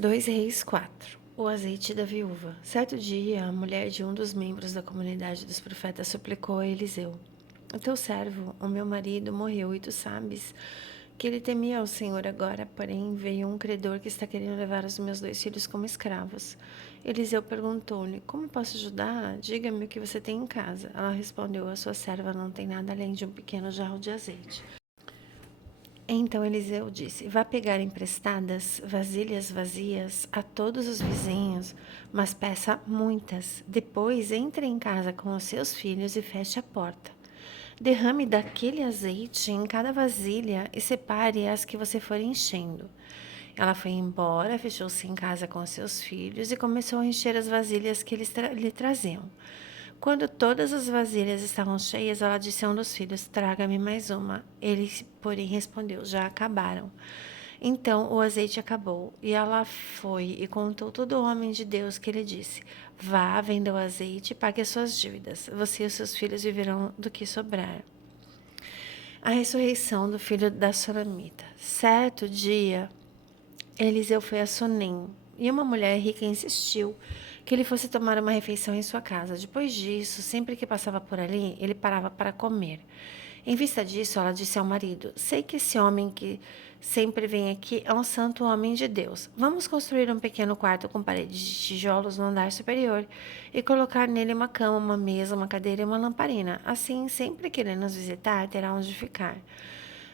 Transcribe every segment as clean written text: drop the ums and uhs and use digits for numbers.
2 Reis 4. O azeite da viúva. Certo dia, a mulher de um dos membros da comunidade dos profetas suplicou a Eliseu: O teu servo, o meu marido, morreu, e tu sabes que ele temia ao Senhor agora, porém veio um credor que está querendo levar os meus 2 filhos como escravos. Eliseu perguntou-lhe: Como posso ajudar? Diga-me o que você tem em casa. Ela respondeu: A sua serva não tem nada além de um pequeno jarro de azeite. Então Eliseu disse: Vá pegar emprestadas vasilhas vazias a todos os vizinhos, mas peça muitas. Depois entre em casa com os seus filhos e feche a porta. Derrame daquele azeite em cada vasilha e separe as que você for enchendo. Ela foi embora, fechou-se em casa com seus filhos e começou a encher as vasilhas que eles lhe traziam. Quando todas as vasilhas estavam cheias, ela disse a um dos filhos: Traga-me mais uma. Ele, porém, respondeu: Já acabaram. Então o azeite acabou, e ela foi e contou tudo ao homem de Deus, que lhe disse: Vá, venda o azeite e pague as suas dívidas. Você e os seus filhos viverão do que sobrar. A ressurreição do filho da Soramita. Certo dia, Eliseu foi a Sunem, e uma mulher rica insistiu que ele fosse tomar uma refeição em sua casa. Depois disso, sempre que passava por ali, ele parava para comer. Em vista disso, ela disse ao marido: Sei que esse homem que sempre vem aqui é um santo homem de Deus. Vamos construir um pequeno quarto com paredes de tijolos no andar superior e colocar nele uma cama, uma mesa, uma cadeira e uma lamparina. Assim, sempre que ele nos visitar, terá onde ficar.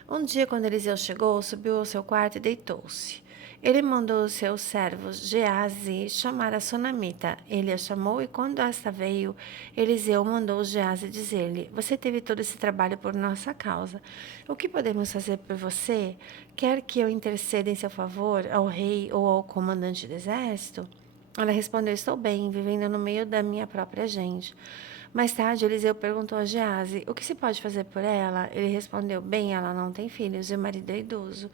Um dia, quando Eliseu chegou, subiu ao seu quarto e deitou-se. Ele mandou os seus servos Geazi chamar a sunamita. Ele a chamou e, quando esta veio, Eliseu mandou Geazi dizer-lhe: Você teve todo esse trabalho por nossa causa. O que podemos fazer por você? Quer que eu interceda em seu favor ao rei ou ao comandante do exército? Ela respondeu: Estou bem, vivendo no meio da minha própria gente. Mais tarde, Eliseu perguntou a Geazi: O que se pode fazer por ela? Ele respondeu: Bem, ela não tem filhos e o marido é idoso.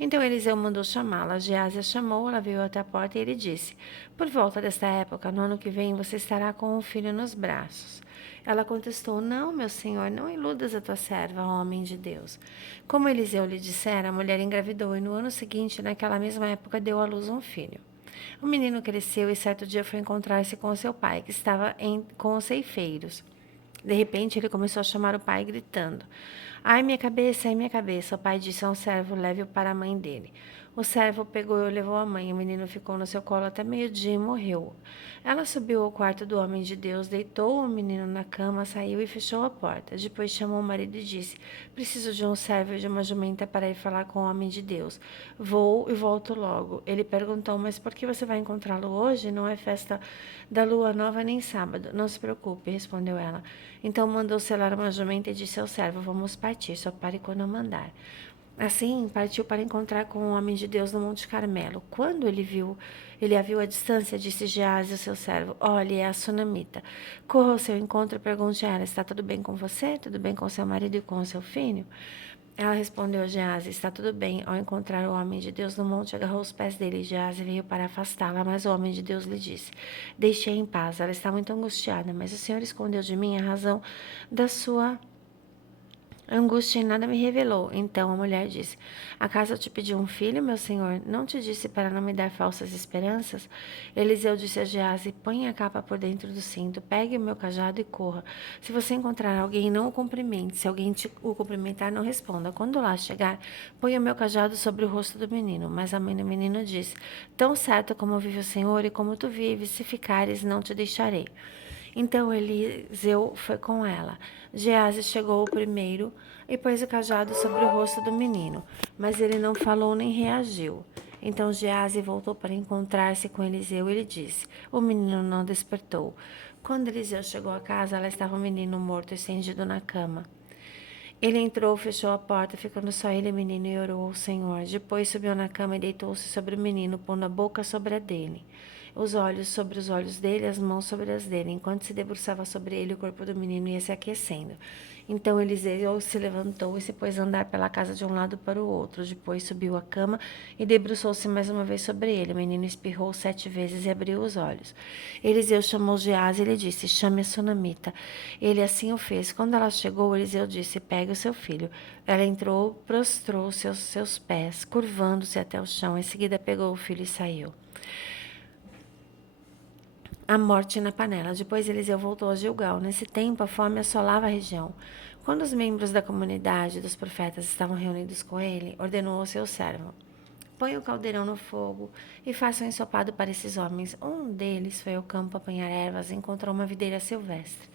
Então Eliseu mandou chamá-la. Geazi a chamou, ela veio até a porta e ele disse: Por volta desta época, no ano que vem, você estará com o filho nos braços. Ela contestou: Não, meu senhor, não iludas a tua serva, homem de Deus. Como Eliseu lhe dissera, a mulher engravidou e no ano seguinte, naquela mesma época, deu à luz um filho. O menino cresceu e certo dia foi encontrar-se com seu pai, que estava com os ceifeiros. De repente, ele começou a chamar o pai, gritando: Ai, minha cabeça, ai, minha cabeça. O pai disse a um servo: Leve-o para a mãe dele. O servo pegou e levou a mãe. O menino ficou no seu colo até meio-dia e morreu. Ela subiu ao quarto do homem de Deus, deitou o menino na cama, saiu e fechou a porta. Depois chamou o marido e disse: Preciso de um servo e de uma jumenta para ir falar com o homem de Deus. Vou e volto logo. Ele perguntou: Mas por que você vai encontrá-lo hoje? Não é festa da lua nova nem sábado. Não se preocupe, respondeu ela. Então mandou selar uma jumenta e disse ao servo: Vamos partir, só pare quando eu mandar. Assim, partiu para encontrar com o homem de Deus no Monte Carmelo. Quando ele a viu à distância, disse Geazi ao seu servo: Olhe, é a sunamita. Corra ao seu encontro e pergunte a ela: Está tudo bem com você? Tudo bem com seu marido e com seu filho? Ela respondeu a Geazi: Está tudo bem. Ao encontrar o homem de Deus no monte, agarrou os pés dele. Geazi veio para afastá-la, mas o homem de Deus lhe disse: Deixe-a em paz. Ela está muito angustiada, mas o Senhor escondeu de mim a razão da sua angústia e nada me revelou. Então a mulher disse: Acaso eu te pedi um filho, meu senhor? Não te disse para não me dar falsas esperanças? Eliseu disse a Geazi: Põe a capa por dentro do cinto, pegue o meu cajado e corra. Se você encontrar alguém, não o cumprimente. Se alguém o cumprimentar, não responda. Quando lá chegar, ponha o meu cajado sobre o rosto do menino. Mas a mãe do menino disse: Tão certo como vive o Senhor e como tu vives, se ficares, não te deixarei. Então Eliseu foi com ela. Geazi chegou primeiro e pôs o cajado sobre o rosto do menino, mas ele não falou nem reagiu. Então Geazi voltou para encontrar-se com Eliseu e lhe disse: O menino não despertou. Quando Eliseu chegou à casa, lá estava o menino morto estendido na cama. Ele entrou, fechou a porta, ficando só ele e o menino, e orou ao Senhor. Depois subiu na cama e deitou-se sobre o menino, pondo a boca sobre a dele. os olhos sobre os olhos dele, as mãos sobre as dele. Enquanto se debruçava sobre ele, o corpo do menino ia se aquecendo. Então Eliseu se levantou e se pôs a andar pela casa de um lado para o outro. Depois subiu à cama e debruçou-se mais uma vez sobre ele. O menino espirrou 7 vezes e abriu os olhos. Eliseu chamou Geazi e lhe disse: chame a sunamita. Ele assim o fez. Quando ela chegou, Eliseu disse: pegue o seu filho. Ela entrou, prostrou-se aos seus pés, curvando-se até o chão. Em seguida pegou o filho e saiu. A morte na panela. Depois Eliseu voltou a Gilgal. Nesse tempo, a fome assolava a região. Quando os membros da comunidade dos profetas estavam reunidos com ele, ordenou ao seu servo: põe o caldeirão no fogo e faça um ensopado para esses homens. Um deles foi ao campo apanhar ervas e encontrou uma videira silvestre.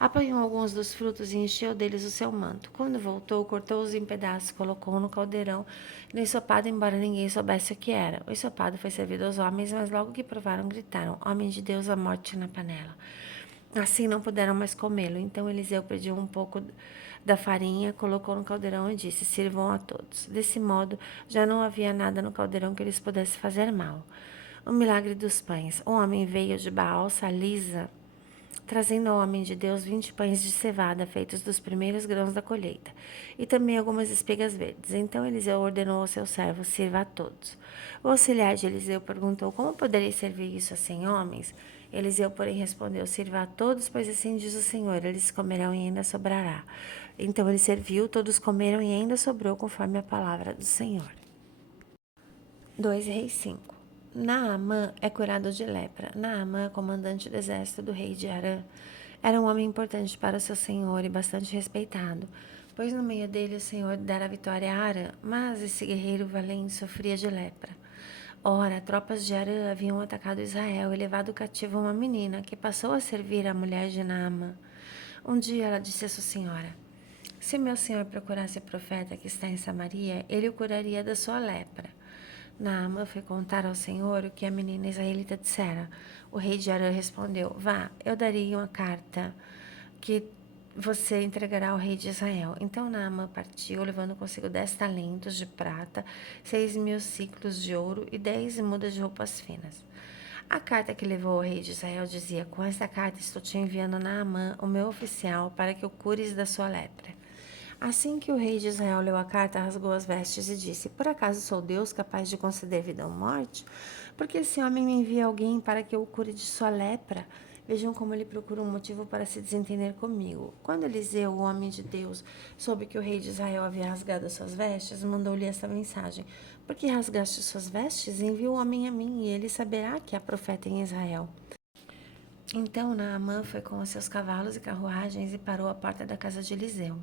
Apanhou alguns dos frutos e encheu deles o seu manto. Quando voltou, cortou-os em pedaços, colocou no caldeirão no ensopado, embora ninguém soubesse o que era. O ensopado foi servido aos homens, mas logo que provaram, gritaram: homem de Deus, a morte na panela. Assim não puderam mais comê-lo. Então Eliseu pediu um pouco da farinha, colocou no caldeirão e disse: sirvam a todos. Desse modo, já não havia nada no caldeirão que lhes pudesse fazer mal. O milagre dos pães. Um homem veio de Baal Salisa, trazendo ao homem de Deus 20 pães de cevada, feitos dos primeiros grãos da colheita, e também algumas espigas verdes. Então Eliseu ordenou ao seu servo: sirva a todos. O auxiliar de Eliseu perguntou: como poderei servir isso a 100 homens? Eliseu, porém, respondeu: sirva a todos, pois assim diz o Senhor: eles comerão e ainda sobrará. Então ele serviu, todos comeram e ainda sobrou, conforme a palavra do Senhor. 2 Reis 5. Naamã é curado de lepra. Naamã, comandante do exército do rei de Arã, era um homem importante para o seu senhor e bastante respeitado, pois no meio dele o Senhor dera vitória a Arã, mas esse guerreiro valente sofria de lepra. Ora, tropas de Arã haviam atacado Israel e levado cativo uma menina que passou a servir a mulher de Naamã. Um dia ela disse a sua senhora: se meu senhor procurasse o profeta que está em Samaria, ele o curaria da sua lepra. Naamã foi contar ao Senhor o que a menina israelita dissera. O rei de Arã respondeu: vá, eu darei uma carta que você entregará ao rei de Israel. Então Naamã partiu, levando consigo 10 talentos de prata, 6.000 ciclos de ouro e 10 mudas de roupas finas. A carta que levou ao rei de Israel dizia: com esta carta estou te enviando Naamã, o meu oficial, para que o cures da sua lepra. Assim que o rei de Israel leu a carta, rasgou as vestes e disse: por acaso sou Deus capaz de conceder vida ou morte? Porque esse homem me envia alguém para que eu o cure de sua lepra. Vejam como ele procura um motivo para se desentender comigo. Quando Eliseu, o homem de Deus, soube que o rei de Israel havia rasgado as suas vestes, mandou-lhe esta mensagem: por que rasgaste suas vestes? Envia o homem a mim, e ele saberá que há profeta em Israel. Então Naamã foi com os seus cavalos e carruagens e parou à porta da casa de Eliseu.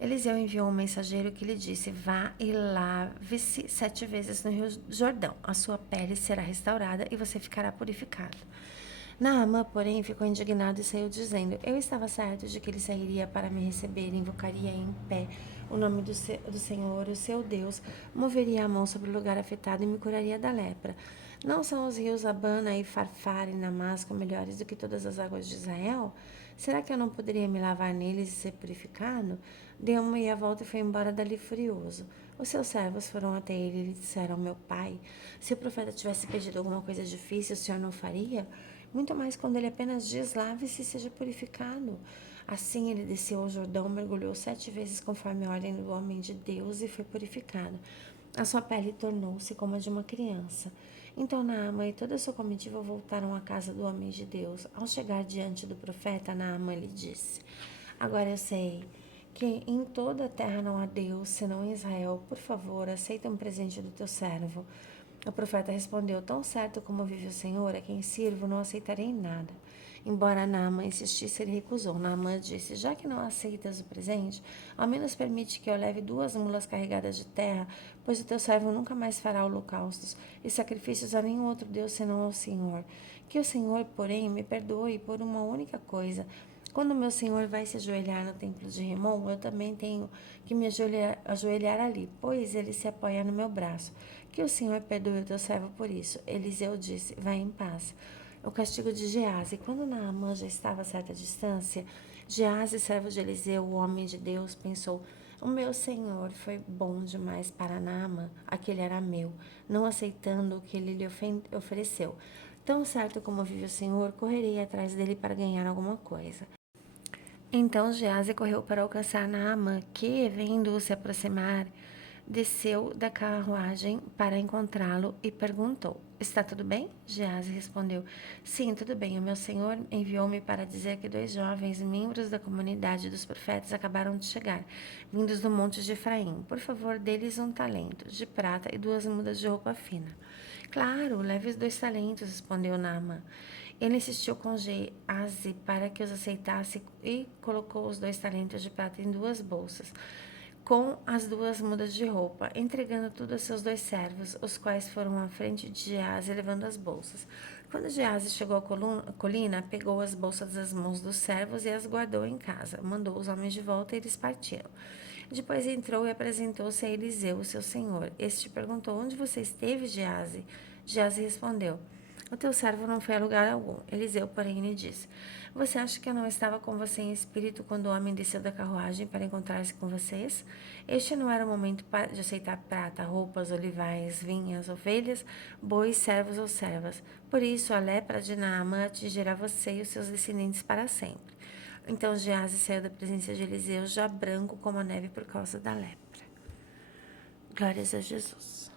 Eliseu enviou um mensageiro que lhe disse: vá e lave-se 7 vezes no rio Jordão. A sua pele será restaurada e você ficará purificado. Naamã, porém, ficou indignado e saiu dizendo: eu estava certo de que ele sairia para me receber, invocaria em pé o nome do Senhor, o seu Deus, moveria a mão sobre o lugar afetado e me curaria da lepra. Não são os rios Abana e Farfar e Damasco melhores do que todas as águas de Israel? Será que eu não poderia me lavar neles e ser purificado? Deu uma meia volta e foi embora dali furioso. Os seus servos foram até ele e lhe disseram: meu pai, se o profeta tivesse pedido alguma coisa difícil, o senhor não faria? Muito mais quando ele apenas diz: lave-se e seja purificado. Assim ele desceu ao Jordão, mergulhou 7 vezes conforme a ordem do homem de Deus e foi purificado. A sua pele tornou-se como a de uma criança. Então Naamã e toda a sua comitiva voltaram à casa do homem de Deus. Ao chegar diante do profeta, Naamã lhe disse: agora eu sei que em toda a terra não há Deus, senão em Israel. Por favor, aceita um presente do teu servo. O profeta respondeu: tão certo como vive o Senhor, a quem sirvo, não aceitarei nada. Embora Naamã insistisse, ele recusou. Naamã disse: já que não aceitas o presente, ao menos permite que eu leve 2 mulas carregadas de terra, pois o teu servo nunca mais fará holocaustos e sacrifícios a nenhum outro Deus senão ao Senhor. Que o Senhor, porém, me perdoe por uma única coisa. Quando meu senhor vai se ajoelhar no templo de Rimon, eu também tenho que me ajoelhar ali, pois ele se apoia no meu braço. Que o Senhor perdoe o teu servo por isso. Eliseu disse: vai em paz. O castigo de Geazi. Quando Naamã já estava a certa distância, Geazi, servo de Eliseu, o homem de Deus, pensou: o meu senhor foi bom demais para Naamã, aquele era meu, não aceitando o que ele lhe ofereceu. Tão certo como vive o Senhor, correrei atrás dele para ganhar alguma coisa. Então Geazi correu para alcançar Naamã, que, vendo-o se aproximar, desceu da carruagem para encontrá-lo e perguntou: Está tudo bem? Geazi respondeu: Sim, tudo bem. O meu senhor enviou-me para dizer que 2 jovens membros da comunidade dos profetas acabaram de chegar, vindos do monte de Efraim. Por favor, dê-lhes um talento de prata e 2 mudas de roupa fina. Claro, leve os 2 talentos, respondeu Naamã. Ele insistiu com Geazi para que os aceitasse e colocou os 2 talentos de prata em 2 bolsas, com as 2 mudas de roupa, entregando tudo a seus 2 servos, os quais foram à frente de Geazi levando as bolsas. Quando Geazi chegou à colina, pegou as bolsas das mãos dos servos e as guardou em casa. Mandou os homens de volta e eles partiram. Depois entrou e apresentou-se a Eliseu, seu senhor. Este perguntou: Onde você esteve, Geazi? Geazi respondeu: O teu servo não foi a lugar algum. Eliseu, porém, lhe disse: Você acha que eu não estava com você em espírito quando o homem desceu da carruagem para encontrar-se com vocês? Este não era o momento de aceitar prata, roupas, olivais, vinhas, ovelhas, bois, servos ou servas. Por isso, a lepra de Naamã atingirá você e os seus descendentes para sempre. Então Geazi saiu da presença de Eliseu, já branco como a neve por causa da lepra. Glórias a Jesus.